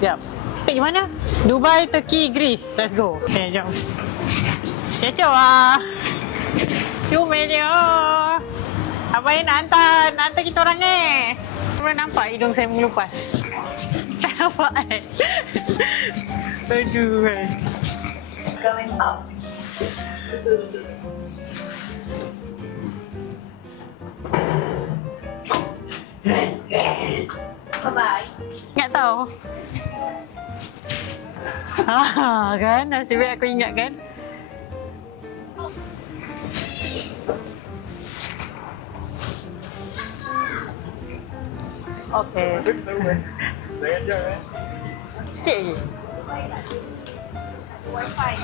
Sekejap. Pergi mana? Dubai, Turkey, Greece. Let's go. Okay, jom. Kecoh lah. Cumelnya. Abang nak hantar kita orang ni. Korang nampak hidung saya mengelupas? Tak nampak kan? Aduh kan. Going up. Betul. Bye-bye. Ingat tau. Kan? Nasib baik aku ingat kan? Okay. Sikit lagi. Wi-Fi.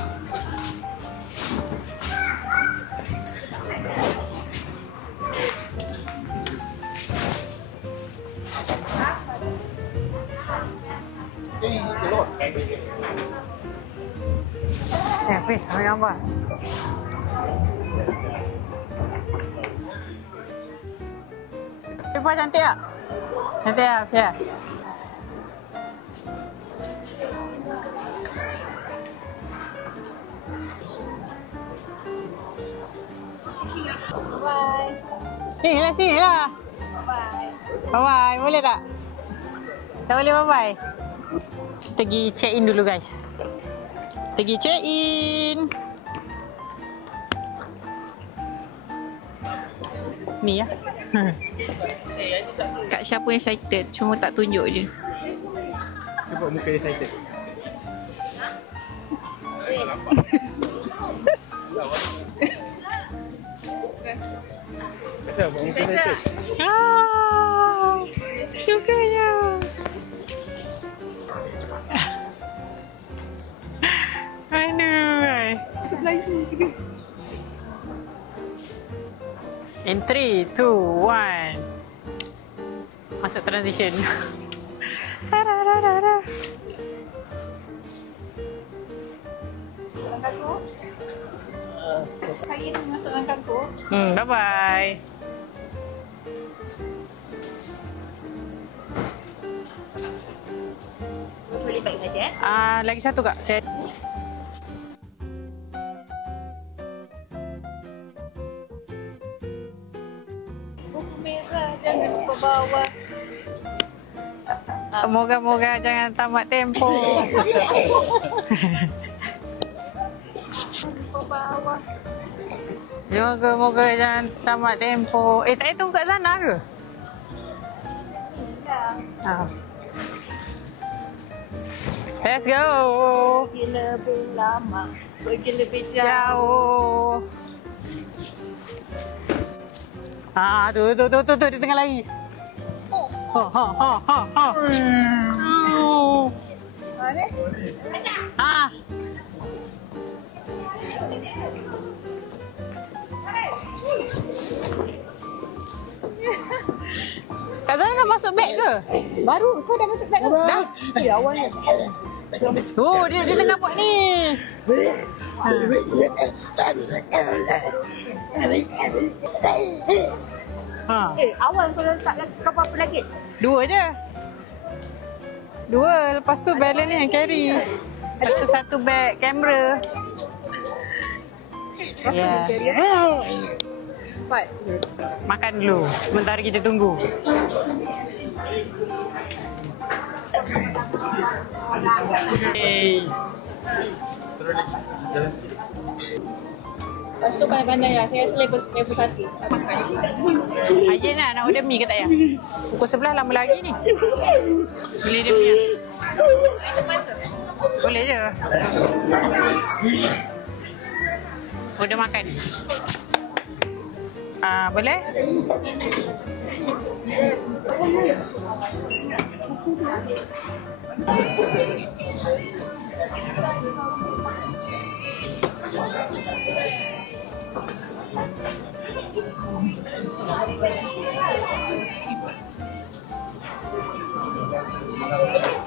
Weh, ambil gambar. Nampak cantik tak? Cantik tak? Okey tak? Bye. Sini lah. Bye. Bye-bye. Boleh tak? Tak boleh bye-bye? Kita pergi check in dulu guys. Pergi check in. Ni ya. Kak Syah pun excited, cuma tak tunjuk je. Cuba muka excited. Kata buat muka excited. Sukanya. Aduh. Sebelah ini. In 3, 2, 1. Masuk transition. Tararara. Langkahku. Saya nak masuk langkahku. Bye-bye. Boleh baik saja. Lagi satu kak. Saya Buku merah jangan lupa bawa. moga-moga jangan tamat tempoh. Lupa bawa. Moga-moga jangan tamat tempoh. Tak itu kat sana ke? Ya. Let's go. Pergi lebih lama. Pergi lebih jauh. Jauh. Tu di tengah lagi. Ha. Ah. Kak Zana nak masuk beg ke? Baru kau dah masuk beg ke? Dah. Ya awalnya. Oh, dia tengah buat ni. Awal kau letak berapa luggage? 2 je. 2, lepas tu balance ni yang carry. Satu beg kamera. Ya. Makan dulu. Sementara kita tunggu. Hey. Lepas tu pandai-pandai lah. Saya rasa level 1. Makan. Aje nak order mi ke tak ya? Pukul 11 lama lagi ni. Boleh dia punya. Boleh je. Order makan. Boleh?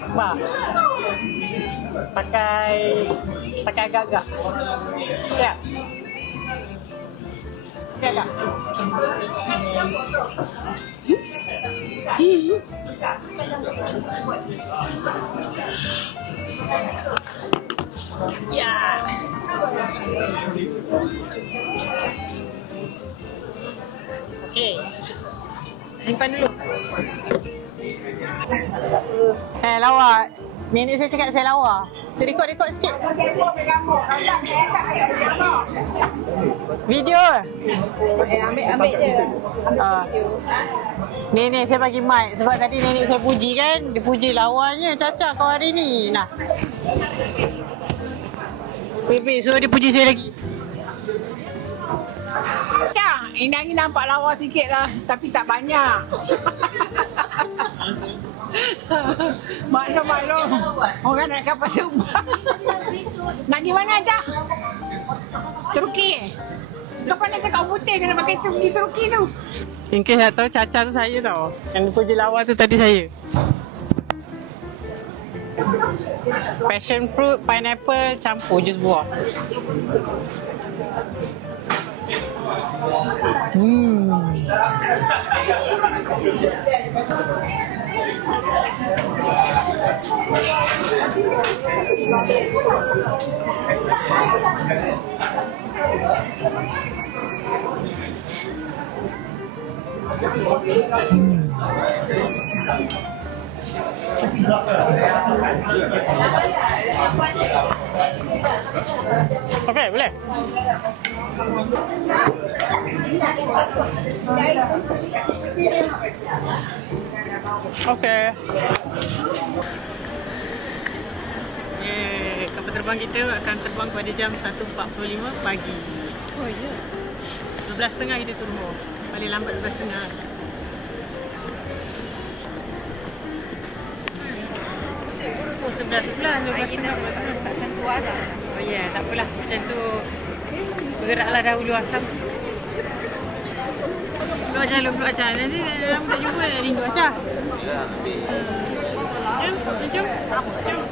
Ba. Pakai agak-agak. Ya. Agak. Ya. Okey. Simpan dulu. Lawa. Nenek saya cakap saya lawa. So rekod sikit. Video. Ambil je. Nenek saya bagi mic sebab tadi nenek saya puji kan. Dia puji lawanya Caca kau hari ni. Nah. Bebek so dia puji saya lagi. Caca, ini nampak lawa sikit lah. Tapi tak banyak. Maklum. Orang nak kapal terbang. Nak pergi mana, Cak? Turki. Kapan nak cakap putih kena pakai pergi Turki tu? In case tak tahu, Caca tu saya tau. Yang puji lawa tu tadi saya. Passion fruit, pineapple, campur jus buah. Okey, boleh. Okey. Kapal terbang kita akan terbang pada jam 1.45 pagi. Oh ya. 12.30 kita turun. Paling lambat 12.30. Sebelah 12.30 Takkan keluar dah. Oh ya, tak apalah. Macam tu bergeraklah dahulu asam. Keluar jalan, keluar jalan. Nanti dalam tak jumpa nak rindu Acah. Jom. Jom.